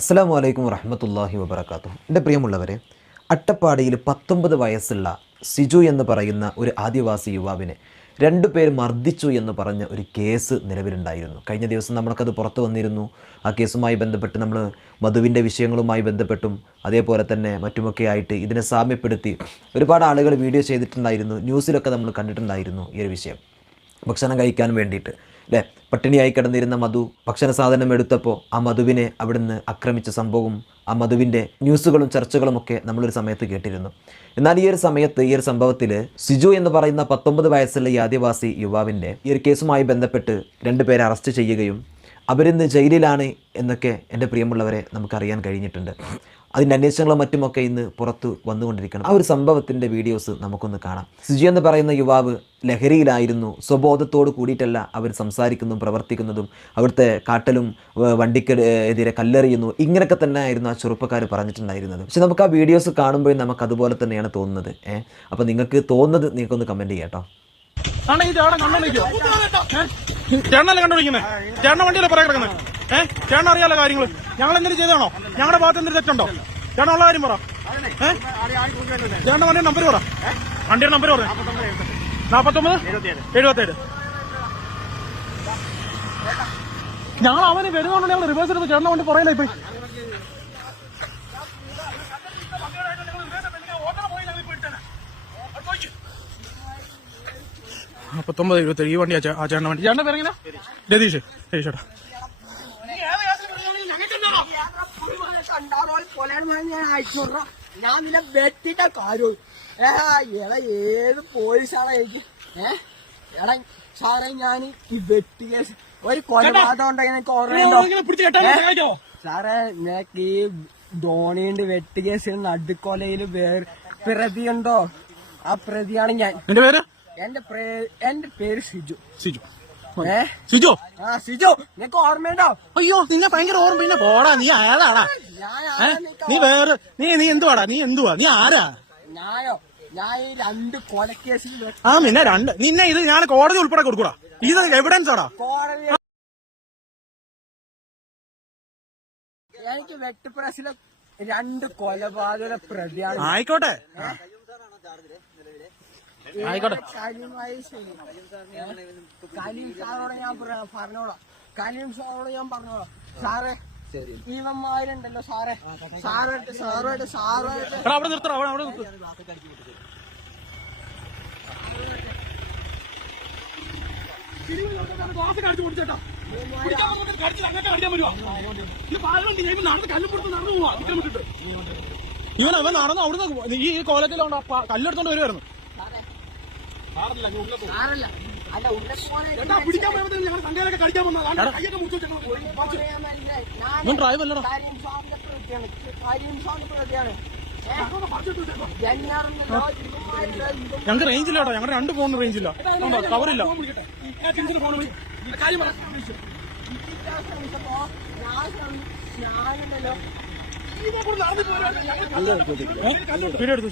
അസ്സലാമു അലൈക്കും വറഹ്മത്തുള്ളാഹി വബറകാതുഹു. എൻ്റെ പ്രിയമുള്ളവരെ, അട്ടപ്പാടിയിൽ 19 വയസ്സുള്ള സിജു എന്ന് പറയുന്ന ഒരു ആദിവാസി യുവാവിനെ 2 പേർ മർദ്ദിച്ചു എന്ന് പറഞ്ഞ ഒരു കേസ് നിലവിലുണ്ടായിരുന്നു. കഴിഞ്ഞ ദിവസം നമ്മൾക്കത് പുറത്തു വന്നിരുന്നു. ആ കേസുമായി ബന്ധപ്പെട്ട് നമ്മൾ മധുവിൻ്റെ വിഷയങ്ങളുമായി ബന്ധപ്പെട്ടും അതേപോലെ തന്നെ മറ്റുമൊക്കെ ആയിട്ട് ഇതിനെ സാമ്യപ്പെടുത്തി ഒരുപാട് ആളുകൾ വീഡിയോ ചെയ്തിട്ടുണ്ടായിരുന്നു. ന്യൂസിലൊക്കെ നമ്മൾ കണ്ടിട്ടുണ്ടായിരുന്നു ഈ ഒരു വിഷയം. ഭക്ഷണം കഴിക്കാൻ വേണ്ടിയിട്ട് അല്ലേ, പട്ടിണിയായി കിടന്നിരുന്ന മധു ഭക്ഷണ സാധനം എടുത്തപ്പോൾ ആ മധുവിനെ അവിടുന്ന് ആക്രമിച്ച സംഭവം, ആ മധുവിൻ്റെ ന്യൂസുകളും ചർച്ചകളുമൊക്കെ നമ്മളൊരു സമയത്ത് കേട്ടിരുന്നു. എന്നാൽ ഈ ഒരു സംഭവത്തിൽ സിജു എന്ന് പറയുന്ന 19 വയസ്സുള്ള ഈ ആദിവാസി യുവാവിൻ്റെ ഈ ഒരു കേസുമായി ബന്ധപ്പെട്ട് 2 പേരെ അറസ്റ്റ് ചെയ്യുകയും അവരിന്ന് ജയിലിലാണ് എന്നൊക്കെ എൻ്റെ പ്രിയമുള്ളവരെ നമുക്കറിയാൻ കഴിഞ്ഞിട്ടുണ്ട്. അതിൻ്റെ അന്വേഷണങ്ങളും മറ്റുമൊക്കെ ഇന്ന് പുറത്ത് വന്നുകൊണ്ടിരിക്കണം. ആ ഒരു സംഭവത്തിൻ്റെ വീഡിയോസ് നമുക്കൊന്ന് കാണാം. സിജു എന്ന് പറയുന്ന യുവാവ് ലഹരിയിലായിരുന്നു. സ്വബോധത്തോട് കൂടിയിട്ടല്ല അവർ സംസാരിക്കുന്നതും പ്രവർത്തിക്കുന്നതും. അവിടുത്തെ കാട്ടലും വണ്ടിക്കെതിരെ കല്ലെറിയുന്നു, ഇങ്ങനെയൊക്കെ തന്നെ ആയിരുന്നു ആ ചെറുപ്പക്കാർ പറഞ്ഞിട്ടുണ്ടായിരുന്നത്. പക്ഷെ നമുക്ക് ആ വീഡിയോസ് കാണുമ്പോഴും നമുക്ക് അതുപോലെ തന്നെയാണ് തോന്നുന്നത്. അപ്പോൾ നിങ്ങൾക്ക് തോന്നുന്നത് നിങ്ങൾക്കൊന്ന് കമൻറ്റ് ചെയ്യാം കേട്ടോ. ചേട്ടനല്ലേ കണ്ടുപിടിക്കുന്നത്? ചേട്ടന വണ്ടിയല്ലേ പറയാൻ കിടക്കുന്നത്? ചേട്ടൻ അറിയാലോ കാര്യങ്ങൾ. ഞങ്ങൾ എന്തെങ്കിലും ചെയ്താണോ? ഞങ്ങളുടെ ഭാഗത്ത് എന്തെങ്കിലും തെറ്റുണ്ടോ? ചേട്ടൻ ഉള്ള കാര്യം പറ. ചേട്ടന്റെ വണ്ടിയുടെ നമ്പർ പറ. വണ്ടിയുടെ നമ്പർ പറ. 49-77. ഞങ്ങൾ അവന് വരുന്നോണ്ട് ഞങ്ങൾ റിവേഴ്സ് എടുത്ത് ചേട്ടന്റെ വണ്ടി പുറയിലായി പോയി. ഈ വണ്ടി ആ ചേട്ടന്റെ വണ്ടി. ചേട്ടന്റെ പേരെങ്ങനെ? രതീഷ്. ചേട്ടാ ഞാൻ നിന്നെ വെട്ടിട്ട കാര്യം ഏത് പോലീസാണ് എനിക്ക് എടാ സാറേ, ഞാൻ ഈ വെട്ടി കേസ് ഒരു കൊലപാതകം ഉണ്ടെങ്കിൽ എനിക്ക് ഓർമ്മയുണ്ടോ സാറേ? നിനക്ക് ഈ ധോണിയുടെ വെട്ടി കേസിൽ നടുക്കൊലയിൽ പ്രതിയുണ്ടോ? ആ പ്രതിയാണ് ഞാൻ. എന്റെ പേര് സിജു. സിജു സിജു സിജു നിനക്ക് ഓർമ്മയുണ്ടോ? അയ്യോ, നിന്നെ ഭയങ്കര ഓർമ്മ. പിന്നെ പോടാ, നീ ആരാടാ? നീ വേറെ നീ എന്തുവാടാ? നീ ആരാ? ഞാനോ? ഞാൻ ഈ 2 കൊലക്കേസിൽ പിന്നെ 2 നിന്നെ ഇത് ഞാൻ കോടതി ഉൾപ്പെടെ കൊടുക്കൂടാ. ഇത് എവിഡൻസ് ആടാ. കോടതി എനിക്ക് വെട്ടുപ്രസിലെ 2 കൊലപാതക പ്രതിയാണ്. ആയിക്കോട്ടെ. കലീം സാറോട് ഞാൻ പറഞ്ഞോളാം. സാറേ, ഇവന്മാരുണ്ടല്ലോ സാറേ, സാറുമായിട്ട് അവിടെ നിർത്തണം. അവിടെ നിർത്തും. ഇവൻ നടന്നു അവിടുന്ന് ഈ കോളേജിൽ കല്ലെടുത്തോണ്ട് വരുമായിരുന്നു. ഡ്രൈവല്ലടാ. ഞങ്ങൾക്ക് റേഞ്ചില്ല കേട്ടോ. ഞങ്ങളുടെ 2 ഫോണിന് റേഞ്ചില്ല, കവറില്ല. വീഡിയോ എടുത്തു.